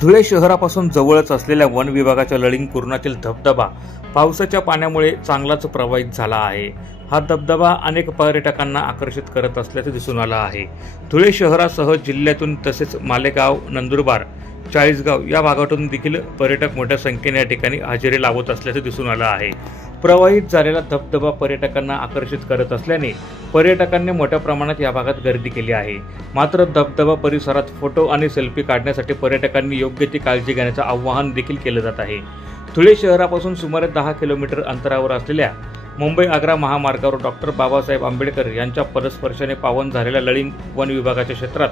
धुळे शहरापासून जवळच असलेल्या वन विभागाच्या लळिंग कुरणातील धबधबा पावसाच्या पाण्यामुळे चांगलाच प्रवाहित झाला आहे। हा धबधबा अनेक पर्यटकांना आकर्षित करत असल्याचे दिसून आलं आहे। धुळे शहरासह जिल्ह्यातून तसेच मालेगाव, नंदुरबार, चाळीसगाव या भागातून देखील पर्यटक मोठ्या संख्येने या ठिकाणी हजेरी लावत असल्याचे दिसून आलं आहे। प्रवाहित झालेला धबधबा पर्यटकांना आकर्षित करत असल्याने पर्यटकांनी मोठ्या प्रमाणात या भागात गर्दी केली आहे। मात्र धबधबा परिसरात फोटो आणि सेल्फी काढण्यासाठी पर्यटकांनी योग्य ती काळजी घेण्याचे आवाहन देखील केले जात आहे। धुळे शहरापासून सुमारे 10 किलोमीटर अंतरावर असलेल्या मुंबई-आग्रा महामार्गावर डॉक्टर बाबासाहेब आंबेडकर यांच्या पदस्पर्शाने पावन झालेल्या लळिंग वन विभागाच्या क्षेत्रात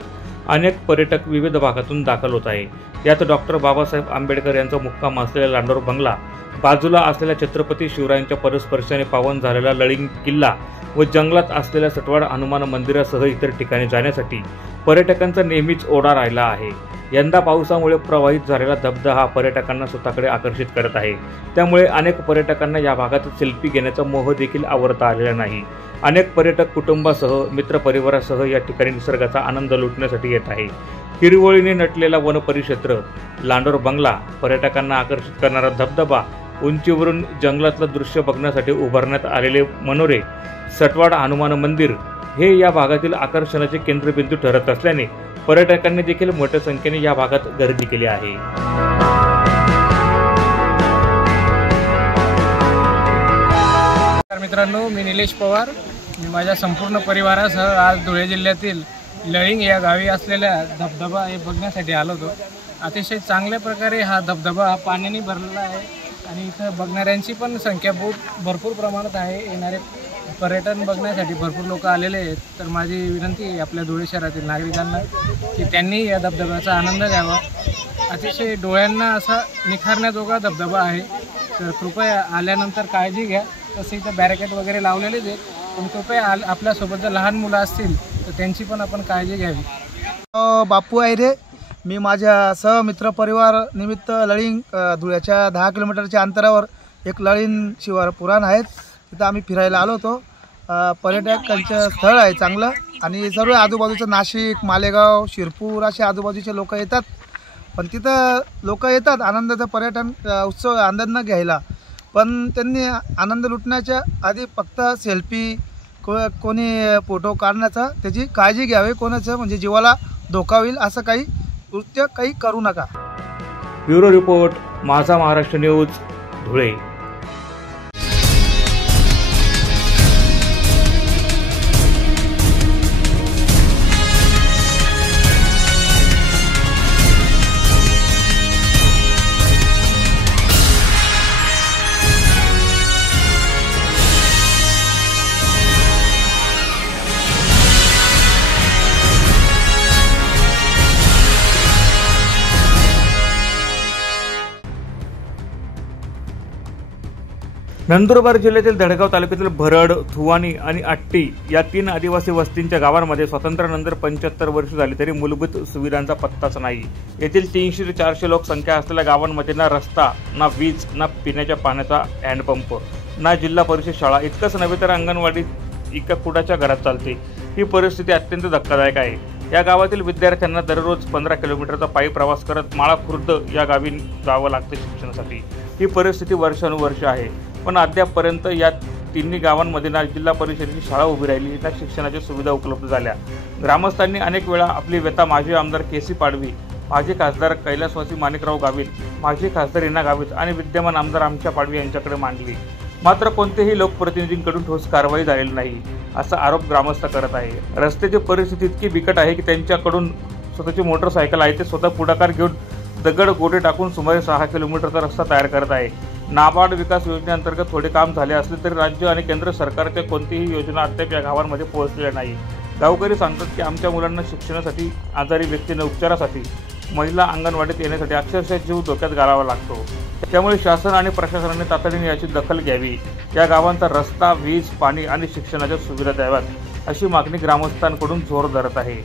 अनेक पर्यटक विविध भागातून दाखल होत आहे। यात डॉक्टर बाबासाहेब आंबेडकर यांचा मुक्काम असलेला लांडोर बंगला, बाजूला असलेल्या छत्रपती शिवरायांच्या पदस्पर्शाने पावन झालेला लळिंग किल्ला व जंगलात असलेल्या सटवाड हनुमान मंदिरासह इतर ठिकाणी जाण्यासाठी पर्यटकांचा नेहमीच ओढा राहिला आहे। यंदा पावसामुळे प्रवाहित झालेला धबधबा हा पर्यटकांना स्वतःकडे आकर्षित करत आहे। त्यामुळे अनेक पर्यटकांना या भागात सेल्फी घेण्याचा मोह देखील आवरता आलेला नाही। अनेक पर्यटक कुटुंबासह, मित्रपरिवारासह या ठिकाणी निसर्गाचा आनंद लुटण्यासाठी येत आहे। हिरवळीने नटलेला वन परिक्षेत्र, लांडोर बंगला, पर्यटकांना आकर्षित करणारा धबधबा, उंचीवरून जंगलातलं दृश्य बघण्यासाठी उभारण्यात आलेले मनोरे, सटवाड हनुमान मंदिर हे या भागातील आकर्षणाचे केंद्रबिंदू ठरत असल्याने पर्यटकांनी देखील मोठ्या संख्येने या भागात गर्दी केली आहे। मित्रांनो, मी निलेश पवार, मी माझ्या संपूर्ण परिवारासह आज धुळे जिल्ह्यातील लळिंग या गावी असलेल्या धबधबा हे बघण्यासाठी आलो होतो। अतिशय चांगल्या प्रकारे हा धबधबा पाण्याने भरलेला आहे आणि इथं बघणाऱ्यांची पण संख्या भरपूर प्रमाणात आहे। येणारे पर्यटन बघण्यासाठी भरपूर लोक आलेले आहेत। तर माझी विनंती आहे आपल्या धुळे शहरातील नागरिकांना की त्यांनी या धबधब्याचा आनंद घ्यावा। अतिशय डोळ्यांना असा निखारण्याजोगा धबधबा आहे। तर कृपया आल्यानंतर काळजी घ्या। तसे इथं बॅरिकेड वगैरे लावलेलेच आहेत, पण कृपया आपल्यासोबत जर लहान मुलं असतील तर त्यांची पण आपण काळजी घ्यावी। बापू आहे रे, मी माझ्या सहमित्र परिवार निमित्त लळिंग धुळ्याच्या 10 किलोमीटरच्या अंतरावर एक लळिंग शिवार पुराण आहेत, तिथं आम्ही फिरायला आलो होतो। पर्यटकांचं स्थळ आहे चांगलं आणि सर्व आजूबाजूचं नाशिक, मालेगाव, शिरपूर असे आजूबाजूचे लोक येतात। पण तिथं लोक येतात आनंदाचा पर्यटन उत्सव आनंद घ्यायला, पण त्यांनी आनंद लुटण्याच्या आधी फक्त सेल्फी कोणी फोटो काढण्याचा त्याची काळजी घ्यावी। कोणाचं म्हणजे जीवाला धोका होईल असं काही कृत्य काही करू नका। ब्युरो रिपोर्ट, माझा महाराष्ट्र न्यूज, धुळे। नंदुरबार जिल्ह्यातील धडगाव तालुक्यातील भरड, थुवानी आणि आट्टी या 3 आदिवासी वस्तींच्या गावांमध्ये स्वातंत्र्यानंतर 75 वर्ष झाली तरी मूलभूत सुविधांचा पत्ताच नाही। येथील 300 ते 400 लोकसंख्या असलेल्या गावांमध्ये ना रस्ता, ना वीज, ना पिण्याच्या पाण्याचा हँडपंप, ना जिल्हा परिषद शाळा, इतकंच नव्हे तर अंगणवाडी एका कुडाच्या घरात चालते। ही परिस्थिती अत्यंत धक्कादायक आहे। या गावातील विद्यार्थ्यांना दररोज 15 किलोमीटरचा पायी प्रवास करत माळा खुर्द या गावी जावं लागते शिक्षणासाठी। ही परिस्थिती वर्षानुवर्ष आहे, पण अद्यापपर्यंत या 3 गावांमध्ये ना जिल्हा परिषदेची शाळा उभी राहिली, ना शिक्षणाच्या सुविधा उपलब्ध झाल्या। ग्रामस्थांनी अनेक वेळा आपली व्यथा माजी आमदार केसी पाडवी, माजी खासदार कैलासवासी माणिकराव गावित, माजी खासदार रीना गावित आणि विद्यमान आमदार आमच्या पाडवी यांच्याकडे मांडली, मात्र कोणत्याही लोकप्रतिनिधींकडून ठोस कारवाई झालेली नाही, असा आरोप ग्रामस्थ करत आहे। रस्त्याची परिस्थिती इतकी बिकट आहे की त्यांच्याकडून स्वतःची मोटरसायकल आहे ते स्वतः पुढाकार घेऊन दगड गोटे टाकून सुमारे 6 किलोमीटरचा रस्ता तयार करत आहे। नाबार्ड विकास योजनेअंतर्गत थोडे काम झाले असले तरी राज्य आणि केंद्र सरकारच्या कोणतीही योजना अद्याप या गावांमध्ये पोहोचलेल्या नाही। गावकरी सांगतात की आमच्या मुलांना शिक्षणासाठी, आजारी व्यक्तींना उपचारासाठी, महिला अंगणवाडीत येण्यासाठी अक्षरशः जीव धोक्यात घालावा लागतो। त्यामुळे शासन आणि प्रशासनाने तातडीने याची दखल घ्यावी। या गावांचा रस्ता, वीज, पाणी आणि शिक्षणाच्या सुविधा द्याव्यात, अशी मागणी ग्रामस्थांकडून जोर धरत आहे।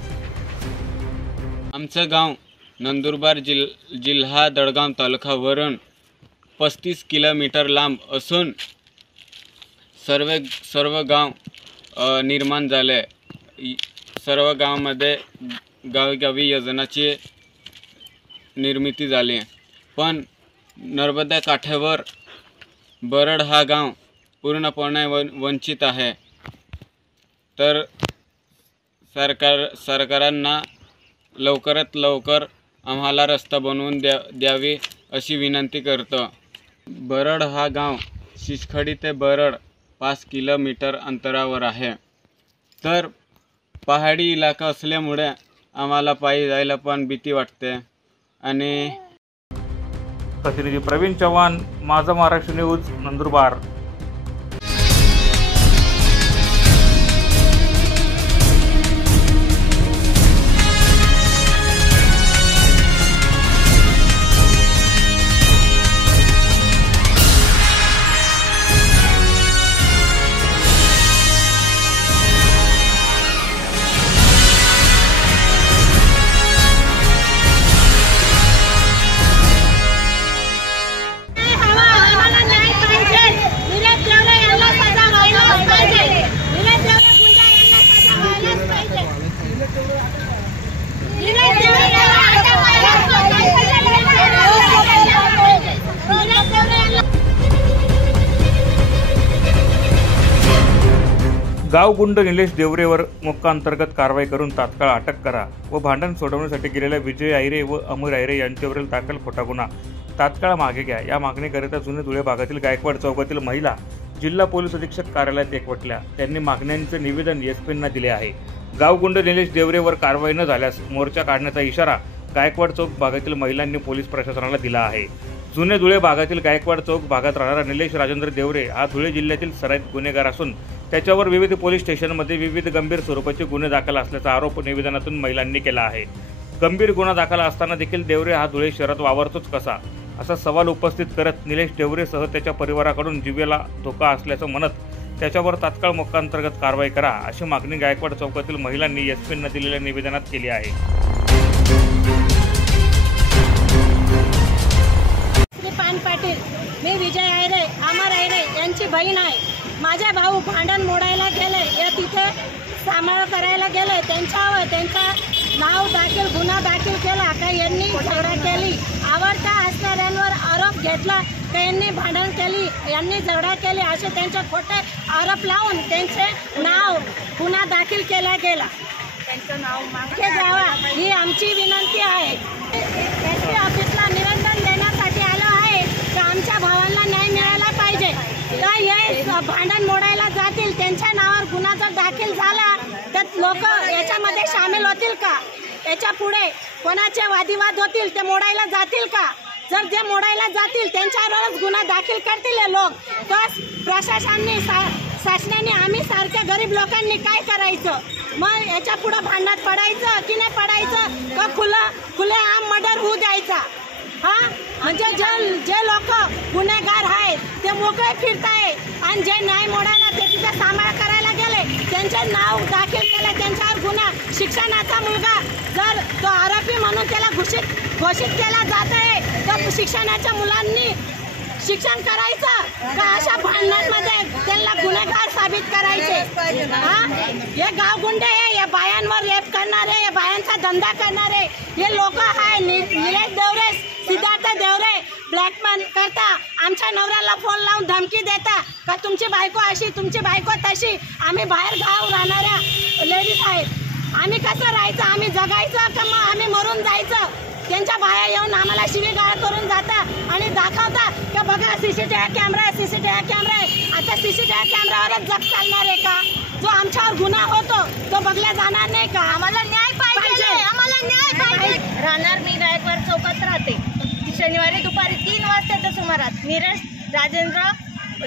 आमचं गाव नंदुरबार जिल्हा दडगाव तालुका वरून 35 किलोमीटर लांब असून सर्व गाव निर्माण झाले। सर्व गावामध्ये गावोगावी योजनाची निर्मिती झाली, पण नर्मदा काठावर बरड हा गाव पूर्णपणे वंचित आहे. तर सरकारांना लवकरात लवकर आम्हाला रस्ता बनवून द्यावी अशी विनंती करतो. बरड हा गाव शिसखडी ते बरड 5 किलोमीटर अंतरावर आहे. तर पहाडी इलाका असल्यामुळे आम्हाला पायी जायला पण भीती वाटते. आणि प्रतिनिधी प्रवीण चव्हाण, माझा महाराष्ट्र न्यूज, नंदुरबार. गावगुंड निलेश देवरेवर मोक्का अंतर्गत कारवाई करून तात्काळ अटक करा व भांडण सोडवण्यासाठी गेलेल्या विजय आयरे व अमर आयरे यांच्यावरील दाखल खोटा गुन्हा तात्काळ मागे घ्या. या मागणीकरिता जुने धुळे भागातील गायकवाड चौकातील महिला जिल्हा पोलीस अधीक्षक कार्यालयात एकवटल्या. त्यांनी मागण्यांचे निवेदन एसपींना दिले आहे. गावगुंड निलेश देवरेवर कारवाई न झाल्यास मोर्चा काढण्याचा इशारा गायकवाड चौक भागातील महिलांनी पोलीस प्रशासनाला दिला आहे. जुने धुळे भागातील गायकवाड चौक भागात राहणारा निलेश राजेंद्र देवरे हा धुळे जिल्ह्यातील सराईत गुन्हेगार असून त्याच्यावर विविध पोलीस स्टेशनमध्ये विविध गंभीर स्वरूपाचे गुन्हे दाखल असल्याचा आरोप निवेदनातून महिलांनी केला आहे. गंभीर गुन्हा दाखल असताना देखील देवरे हा धुळे शहरात वावरतोच कसा, असा सवाल उपस्थित करत निलेश देवरेसह त्याच्या परिवाराकडून जीवाला धोका असल्याचं म्हणत त्याच्यावर तात्काळ मोक्का अंतर्गत कारवाई करा अशी मागणी गायकवाड चौकातील महिलांनी एसपींना दिलेल्या निवेदनात केली आहे. पाटील, मी विजय आयरे अमर आयरे यांची बहीण आहे. माझे भाऊ भांडण मोडायला गेले, या तिथे सांभाळ करायला गेले. त्यांचा नाव दाखल गुन्हा दाखल केला का यांनी झगडा केली. आवडता असणाऱ्यांवर आरोप घेतला का यांनी भांडण केली, यांनी झगडा केली असे त्यांचे खोटे आरोप लावून त्यांचे नाव गुन्हा दाखल केला गेला. त्यांचं नाव मागे द्यावा ही आमची विनंती आहे. एसपी ऑफिसला निवेदन देण्यासाठी आलो आहे की आमच्या भावांना न्याय मिळाला पाहिजे. तर हे भांडण मोडायला जातील, त्यांच्या नावावर गुन्हा जर दाखल झाला तर लोक याच्यामध्ये सामील होतील का? याच्या पुढे कोणाचे वादिवाद होतील ते मोडायला जातील का? जर जे मोडायला जातील त्यांच्यावरच गुन्हा दाखल करतील हे लोक, तर प्रशासनाने शासनाने आम्ही सारख्या गरीब लोकांनी काय करायचं? मग याच्या पुढे भांडणात पडायचं की नाही पडायचं का खुलेआम मर्डर होऊ द्यायचा? म्हणजे जे लोक गुन्हेगार आहेत ते मोकळे फिरताय आणि जे न्याय मोडायला ते तिथे सांभाळ करायला गेले त्यांचे नाव दाखल केले, त्यांच्यावर गुन्हा. शिक्षणाचा मुलगा जर तो आरोपी म्हणून त्याला घोषित केला जात आहे तर शिक्षणाच्या मुलांनी शिक्षण करायचं का अशा भांडणांमध्ये त्यांना गुन्हेगार साबित करायचे? हे गावगुंडे हे बायांवर रेप करणारे, हे बायांचा धंदा करणारे हे लोक आहे. निलेश देवरे, सिद्धार्थ देवरे ब्लॅकमेल करता, आमच्या नवऱ्याला फोन लावून धमकी देता का तुमची बायको अशी, तुमची बायको तशी. आम्ही बाहेर गाव राहणाऱ्या लेडीज आहेत, आम्ही कसं राहायचं? आम्ही जगायचं का मग आम्ही मरून जायचं? त्यांच्या बाया येऊन आम्हाला शिवीगाळ करून जाता आणि दाखवता की बघा सीसीटीव्ही कॅमेरा आहे, सीसीटीव्ही कॅमेरा आहे. आता सीसीटीव्ही कॅमेरावरच जग चालणार आहे का? जो आमच्यावर गुन्हा होतो तो बघला जाणार नाही का? आम्हाला न्याय पाहिजे, आम्हाला न्याय पाहिजे. राहणार मी गायकवाड चौकात राहते. शनिवारी दुपारी 3 वाजताच्या सुमारास निलेश राजेंद्र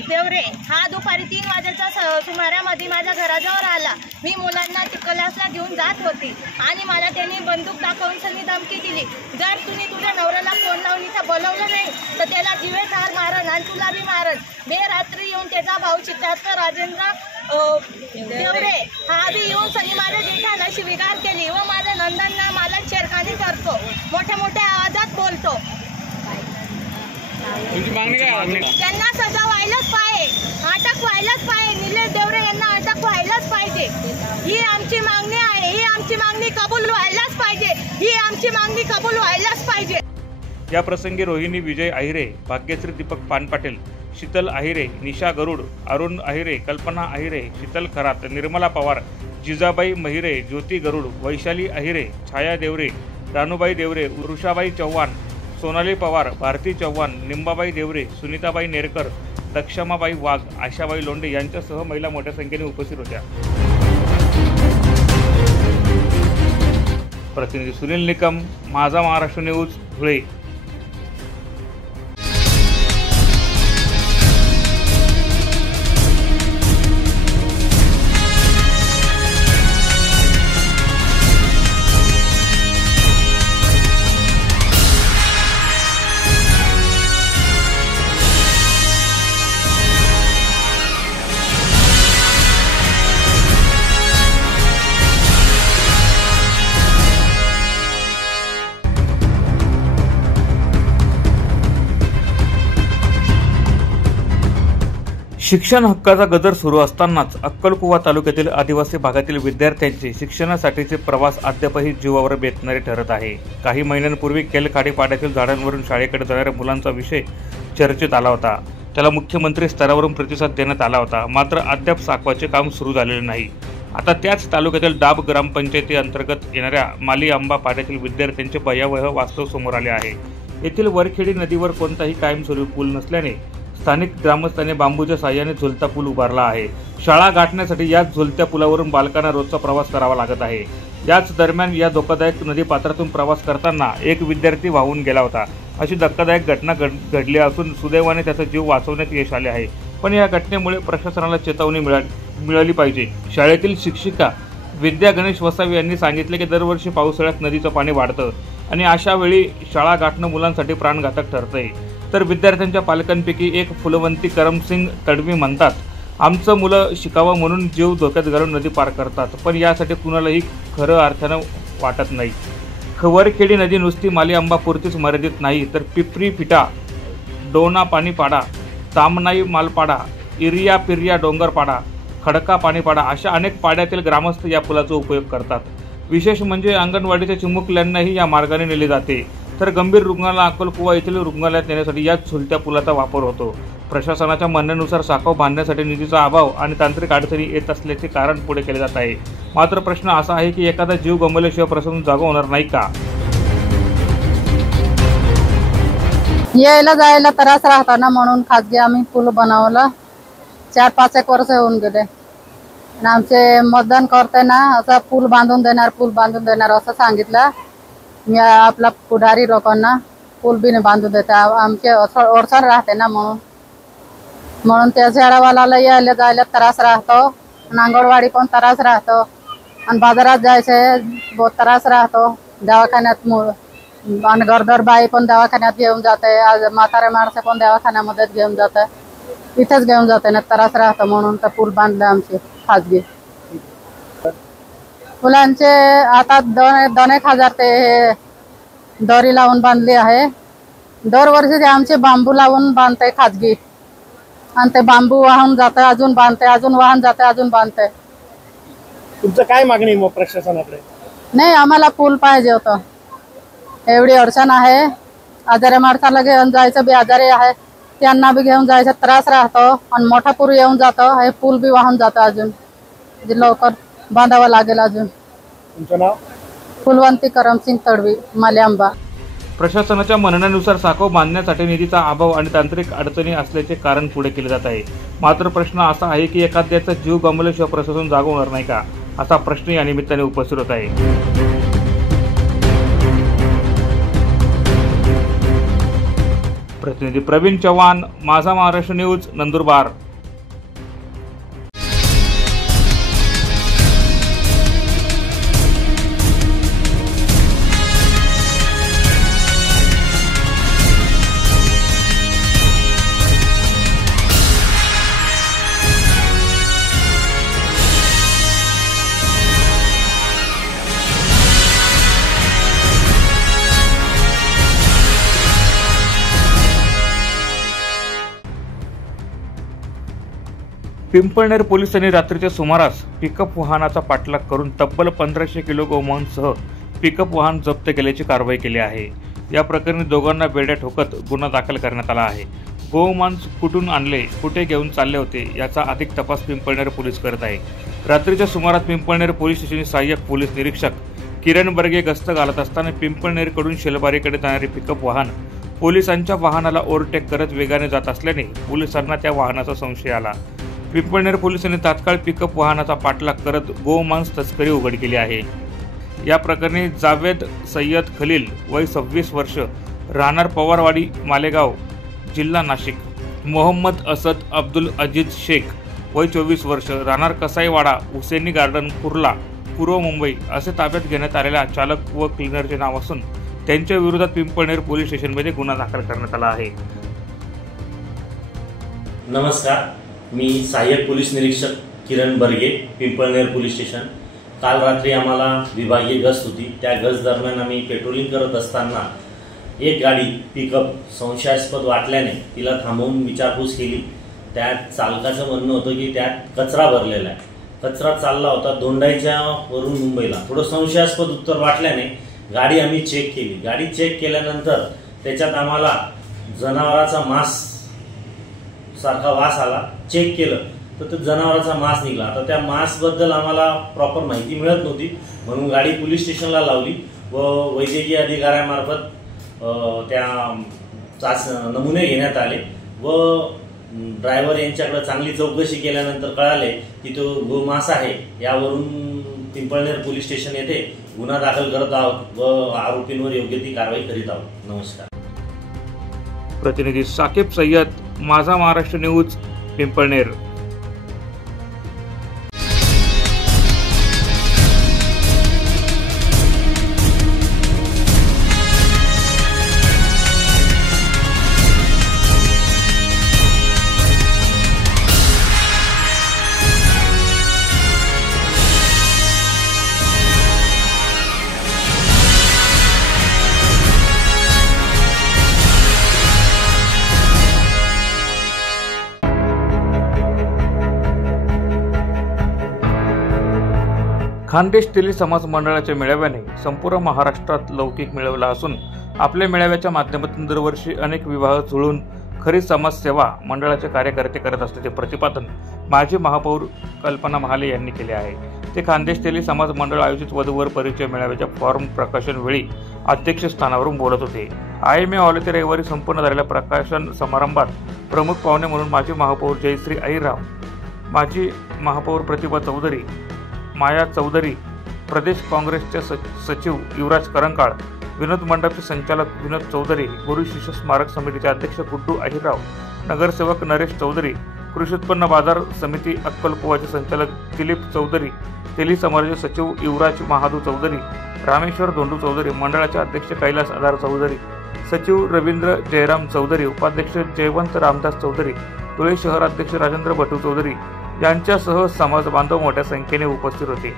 देवरे हा दुपारी 3 वाजेच्या सुमारामध्ये माझ्या घराजवळ आला. मी मुलांना क्लासला घेऊन जात होती आणि मला त्यांनी बंदूक दाखवून सनी धमकी दिली, जर तुम्ही तुझ्या नवऱ्याला फोन लावून इथं बोलवलं नाही तर त्याला जीवेठार मारन आणि तुला बी मारन. बेरात्री येऊन त्याचा भाऊ सिद्धार्थ राजेंद्र देवरे हा बी येऊन सनी माझ्या जेठाला शिवीगाळ केली व माझ्या नंदांना मला छेडखानी करतो, मोठ्या मोठ्या आवाजात बोलतो. त्यांना सजा व्हायलाच पाहिजे, अटक व्हायलाच पाहिजे. निलेश देवरे यांना अटक व्हायलाच पाहिजे. ही आमची मागणी आहे, ही आमची मागणी कबूल व्हायलाच पाहिजे, ही आमची मागणी कबूल व्हायलाच पाहिजे. या प्रसंगी रोहिणी विजय आहिरे, भाग्यश्री दीपक पानपाटील, शीतल आहिरे, निशा गरुड, अरुण आहिरे, कल्पना आहिरे, शीतल खरात, निर्मला पवार, जिजाबाई महिरे, ज्योती गरुड, वैशाली आहिरे, छाया देवरे, रानूबाई देवरे, वृषाबाई चव्हाण, सोनाली पवार, भारती चव्हाण, निंबाबाई देवरे, सुनीताबाई नेरकर, दक्षमाबाई वाघ, आशाबाई लोंढे यांच्यासह महिला मोठ्या संख्येने उपस्थित होत्या। प्रतिनिधी सुनील निकम, माझा महाराष्ट्र न्यूज, धुळे। शिक्षण हक्काचा गजर सुरू असतानाच अक्कलकुवा तालुक्यातील आदिवासी भागातील विद्यार्थ्यांचे शिक्षणासाठीचे प्रवास अद्यापही जीवावर बेतणारे ठरत आहे। काही महिन्यांपूर्वी केलखाडी पाड्यातील झाडांवरून शाळेकडे जाणाऱ्या मुलांचा विषय चर्चेत आला होता। त्याला मुख्यमंत्री स्तरावरून प्रतिसाद देण्यात आला होता, मात्र अद्याप साकवाचे काम सुरू झालेले नाही। आता त्याच तालुक्यातील डाब ग्रामपंचायती अंतर्गत येणाऱ्या माली आंबा पाड्यातील विद्यार्थ्यांचे भयावह वास्तव समोर आले आहे। येथील वरखेडी नदीवर कोणताही कायमस्वरूपी पूल नसल्याने स्थानिक ग्रामस्थांनी बांबूच्या साहाय्याने झुलता पूल उभारला आहे। शाळा गाठण्यासाठी याच झुलत्या पुलावरून बालकांना रोजचा प्रवास करावा लागत आहे। याच दरम्यान या धोकादायक नदीपात्रातून प्रवास करताना एक विद्यार्थी वाहून गेला होता। अशी धक्कादायक घटना घडली असून सुदैवाने त्याचा जीव वाचवण्यात यश आले आहे। पण या घटनेमुळे प्रशासनाला चेतावणी मिळाली पाहिजे। शाळेतील शिक्षिका विद्या गणेश वसावी यांनी सांगितले की दरवर्षी पावसाळ्यात नदीचं पाणी वाढतं आणि अशा वेळी शाळा गाठणं मुलांसाठी प्राणघातक ठरतंय। तर विद्यार्थ्यांच्या पालकांपैकी एक फुलवंती करमसिंग तडवी म्हणतात, आमचं मुलं शिकावं म्हणून जीव धोक्यात घालून नदी पार करतात, पण यासाठी कुणालाही खरं अर्थानं वाटत नाही। वरखेडी नदी नुसती माली आंबापुरतीच मर्यादित नाही, तर पिपरी फिटा, डोना पाणीपाडा, तामनाई मालपाडा, इरिया पिरिया डोंगरपाडा, खडका पाणीपाडा अशा अनेक पाड्यातील ग्रामस्थ या पुलाचा उपयोग करतात। विशेष म्हणजे अंगणवाडीच्या चिमुकल्यांनाही या मार्गाने नेले जाते, तर गंभीर रुग्णाला अक्कलकुवा येथील रुग्णालयात नेण्यासाठी याच झुलत्या पुलाचा वापर होतो। प्रशासनाच्या म्हणण्यानुसार साकव बांधण्यासाठी निधीचा अभाव आणि तांत्रिक अडचणी येत असल्याचे कारण पुढे केले जात आहे। मात्र प्रश्न असा आहे की एखादा जीव गमावल्याशिवाय प्रशासन जागा होणार नाही का? यायला जायला त्रास राहता ना, म्हणून खासगी आम्ही पूल बनवला। 4-5 वर्ष होऊन गेले आणि आमचे मतदान करताना असा पूल बांधून देणार असं सांगितलं। मी आपला पुढारी लोकांना पूल बी बांधून देते, आमचे अडचण राहते ना, म्हणून त्या झाडावाला यायला जायला त्रास राहतो आणि अंगणवाडी पण त्रास राहतो आणि बाजारात जायचे बहुत त्रास राहतो। दवाखान्यात आणि गरोदर बाई पण दवाखान्यात घेऊन जाते, आज म्हातारे माणसं पण दवाखान्यामध्येच घेऊन जाते, इथेच घेऊन जाते ना, त्रास राहतो म्हणून तर पूल बांधले आमचे खाजगी। फुलांचे आता 2,000 ते दोरी लावून बांधली आहे। दरवर्षी ते आमचे बांबू लावून बांधते खाजगी आणि ते बांबू वाहून जाते, अजून बांधते, अजून वाहून जाते, अजून बांधते। तुमचं काय मागणी मग प्रशासनाकडे? नाही, आम्हाला पूल पाहिजे होतं, एवढी अडचण आहे। आजारी माणसाला घेऊन जायचं बी आजारी आहे, त्यांना बी घेऊन जायचा त्रास राहतो आणि मोठा पूर येऊन जातो, हे पूल बी वाहून जातो, अजून लवकर बांधावं लागेल। अजून तुमचं नाव? फुलवंती करमसिंग तडवी, माली आंबा। प्रशासनाच्या म्हणण्यानुसार साकव बांधण्यासाठी निधीचा अभाव आणि तांत्रिक अडचणी असल्याचे कारण पुढे केले जात आहे। मात्र प्रश्न असा आहे की एखाद्याचा जीव गमावल्याशिवाय प्रशासन जागा होणार नाही का, असा प्रश्न या निमित्ताने उपस्थित होत आहे। प्रतिनिधी प्रवीण चव्हाण, माझा महाराष्ट्र न्यूज, नंदुरबार। पिंपळनेर पोलिसांनी रात्रीच्या सुमारास पिकअप वाहनाचा पाठलाग करून तब्बल 1500 किलो गोमांससह पिकअप वाहन जप्त केल्याची कारवाई केली आहे। या प्रकरणी दोघांना बेड्या ठोकत गुन्हा दाखल करण्यात आला आहे। गोमांस कुठून आणले, कुठे घेऊन चालले होते याचा अधिक तपास पिंपळनेर पोलीस करत आहे। रात्रीच्या सुमारास पिंपळनेर पोलीस स्टेशन सहाय्यक पोलीस निरीक्षक किरण बर्गे गस्त घालत असताना पिंपळनेरकडून शेलबारीकडे जाणारी पिकअप वाहन पोलिसांच्या वाहनाला ओव्हरटेक करत वेगाने जात असल्याने पोलिसांना त्या वाहनाचा संशय आला। पिंपळनेर पोलिसांनी तात्काळ पिकअप वाहनाचा पाठलाग करत गोमांस तस्करी उघड केली आहे। या प्रकरणी जावेद सय्यद खलील वय 26 वर्ष, राहणार पवारवाडी मालेगाव, जिल्हा नाशिक, मोहम्मद असद अब्दुल अजीज शेख वय 24 वर्ष, राहणार कसाईवाडा हुसेनी गार्डन कुर्ला, पूर्व मुंबई असे ताब्यात घेण्यात आलेल्या चालक व क्लिनरचे नाव असून त्यांच्या विरोधात पिंपळनेर पोलीस स्टेशनमध्ये गुन्हा दाखल करण्यात आला आहे। नमस्कार, मी सहाय्यक पोलीस निरीक्षक किरण बर्गे, पिंपळनेर पोलीस स्टेशन। काल रात्री आम्हाला विभागीय गस्त होती। त्या गस्त दरम्यान आम्ही पेट्रोलिंग करत असताना एक गाडी पिकअप संशयास्पद वाटल्याने तिला थांबवून विचारपूस केली। त्यात चालकाचं म्हणणं होतं की त्यात कचरा भरलेला आहे। कचरा चालला होता दोंडाईच्या वरून मुंबईला। थोडं संशयास्पद उत्तर वाटल्याने गाडी आम्ही चेक केली। गाडी चेक केल्यानंतर त्याच्यात आम्हाला जनावराचा मांस सारखा वास आला। चेक केलं तर जनावराचा मांस निघाला। आता त्या मांसबद्दल आम्हाला प्रॉपर माहिती मिळत नव्हती, म्हणून गाडी पोलीस स्टेशनला लावली व वैद्यकीय अधिकाऱ्यामार्फत त्या नमुने घेण्यात आले व ड्रायव्हर यांच्याकडे चांगली चौकशी केल्यानंतर कळाले की तो गोमांस आहे। यावरून पिंपळनेर पोलीस स्टेशन येथे गुन्हा दाखल करत आहोत व आरोपींवर योग्य ती कारवाई करीत आहोत। नमस्कार। प्रतिनिधी साकीब सय्यद, माझा महाराष्ट्र न्यूज, पिंपळनेर। खानदेश तेली समाज मंडळाच्या मेळाव्याने संपूर्ण महाराष्ट्रात लौकिक मिळवला असून आपल्या मेळाव्याच्या माध्यमातून दरवर्षी अनेक विवाह जुळून खरी समाजसेवा मंडळाचे कार्यकर्ते करत असल्याचे प्रतिपादन माजी महापौर कल्पना महाले यांनी केले आहे। ते खानदेश तेली समाज मंडळ आयोजित वधूवर परिचय मेळाव्याच्या फॉर्म प्रकाशन वेळी अध्यक्षस्थानावरून बोलत होते। IMA हॉल येथे रविवारी संपन्न झालेल्या प्रकाशन समारंभात प्रमुख पाहुणे म्हणून माजी महापौर जयश्री अहिरराव, माजी महापौर प्रतिभा चौधरी, माया चौधरी, प्रदेश काँग्रेसचे सचिव युवराज करंकाळ, विनोद मंडपचे संचालक विनोद चौधरी, गुरु शिष्य स्मारक समितीचे अध्यक्ष गुड्डू अहिरराव, नगरसेवक नरेश चौधरी, कृषी उत्पन्न बाजार समिती अक्कलकुवाचे संचालक दिलीप चौधरी, तेली समाजाचे सचिव युवराज महादू चौधरी, रामेश्वर धोंडू चौधरी, मंडळाचे अध्यक्ष कैलास आधार चौधरी, सचिव रवींद्र जयराम चौधरी, उपाध्यक्ष जयवंत रामदास चौधरी, धुळे शहराध्यक्ष राजेंद्र भटू चौधरी यांच्यासह समाज बांधव मोठ्या संख्येने उपस्थित होते।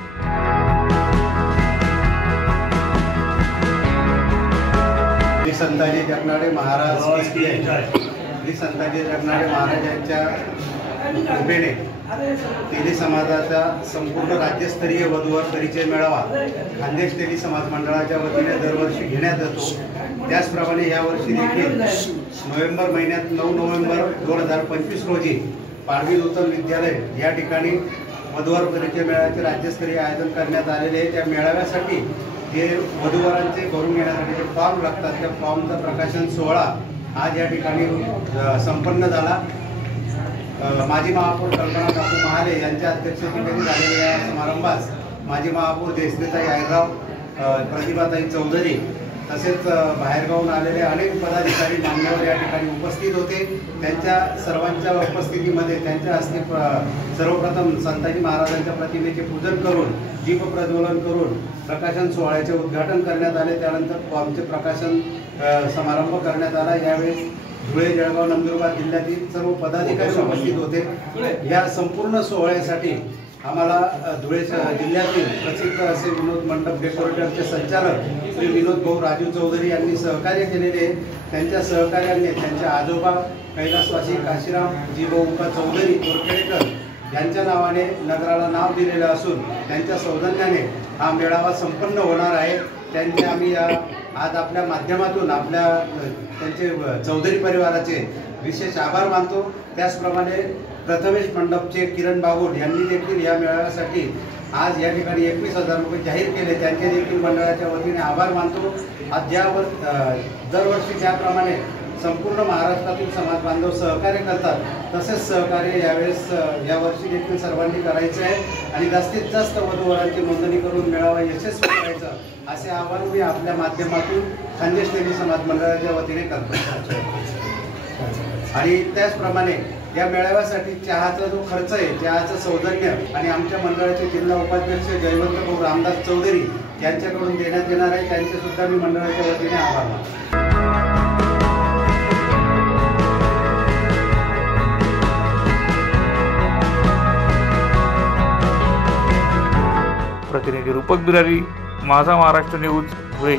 श्री संताजी जगनाडे महाराज श्री संताजी जगनाडे महाराज यांच्या कृपेने तेली समाजाचा संपूर्ण राज्यस्तरीय वधूवर परिचय मेळावा खानदेश तेली समाज मंडळाच्या वतीने दरवर्षी घेण्यात येतो। त्याचप्रमाणे यावर्षी देखील नोव्हेंबर महिन्यात 9 नोव्हेंबर 2025 रोजी पाडवी नूतन विद्यालय या ठिकाणी वधूवर परिचय मेळाव्याचे राज्यस्तरीय आयोजन करण्यात आलेले आहे। त्या मेळाव्यासाठी जे वधूवरांचे भरून घेण्यासाठी जे फॉर्म लागतात त्या फॉर्मचा प्रकाशन सोहळा आज या ठिकाणी संपन्न झाला। माजी महापौर कल्पना काकू महाले यांच्या अध्यक्षतेखाली झालेल्या या समारंभास माजी महापौर जयश्रीताई अहिरराव, प्रतिभाताई चौधरी तसेच बाहेरगावून आलेले अनेक पदाधिकारी मान्यवर या ठिकाणी उपस्थित होते। त्यांच्या सर्वांच्या उपस्थितीमध्ये त्यांच्या हस्ते सर्वप्रथम संताजी महाराजांच्या प्रतिमेचे पूजन करून दीप प्रज्वलन करून प्रकाशन सोहळ्याचे उद्घाटन करण्यात आले। त्यानंतर फॉर्मचे प्रकाशन समारंभ करण्यात आला। यावेळी धुळे, जळगाव, नंदुरबार जिल्ह्यातील सर्व पदाधिकारी उपस्थित होते। या संपूर्ण सोहळ्यासाठी आम्हाला धुळे जिल्ह्यातील प्रसिद्ध असे विनोद मंडप डेकोरेटरचे संचालक श्री विनोद भाऊ राजू चौधरी यांनी सहकार्य केलेले। त्यांच्या सहकार्याने त्यांच्या आजोबा कैलासवासी काशीराम जीभाऊका चौधरी तोरखेडेकर यांच्या नावाने नगराला नाव दिलेलं असून त्यांच्या सौजन्याने हा मेळावा संपन्न होणार आहे। त्यांचे आम्ही आज आपल्या माध्यमातून त्यांचे चौधरी परिवाराचे विशेष आभार मानतो। त्याचप्रमाणे प्रथमेश मंडपचे किरण बागोड यांनी देखील या मेळाव्यासाठी आज या ठिकाणी 21,000 रुपये जाहीर केले, त्यांचे देखील मंडळाच्या वतीने आभार मानतो। आज दरवर्षी ज्याप्रमाणे संपूर्ण महाराष्ट्रातील समाज बांधव सहकार्य करतात, तसेच सहकार्य यावर्षी देखील सर्वांनी करायचे आहे आणि जास्तीत जास्त वधूवरांची नोंदणी करून मेळावा यशस्वी करायचं असे आवाहन मी आपल्या माध्यमातून खानदेश तेली समाज मंडळाच्या वतीने करतो। आणि त्याचप्रमाणे या मेळाव्यासाठी चहाचा जो खर्च आहे, चहाचं सौजन्य आणि आमच्या मंडळाचे जिल्हा उपाध्यक्ष जयवंत भाऊ रामदास चौधरी यांच्याकडून देण्यात येणार आहे, त्यांचे सुद्धा मी मंडळाच्या वतीने आभार मानतो। प्रतिनिधी रूपक बिरारी, माझा महाराष्ट्र न्यूज, धुळे।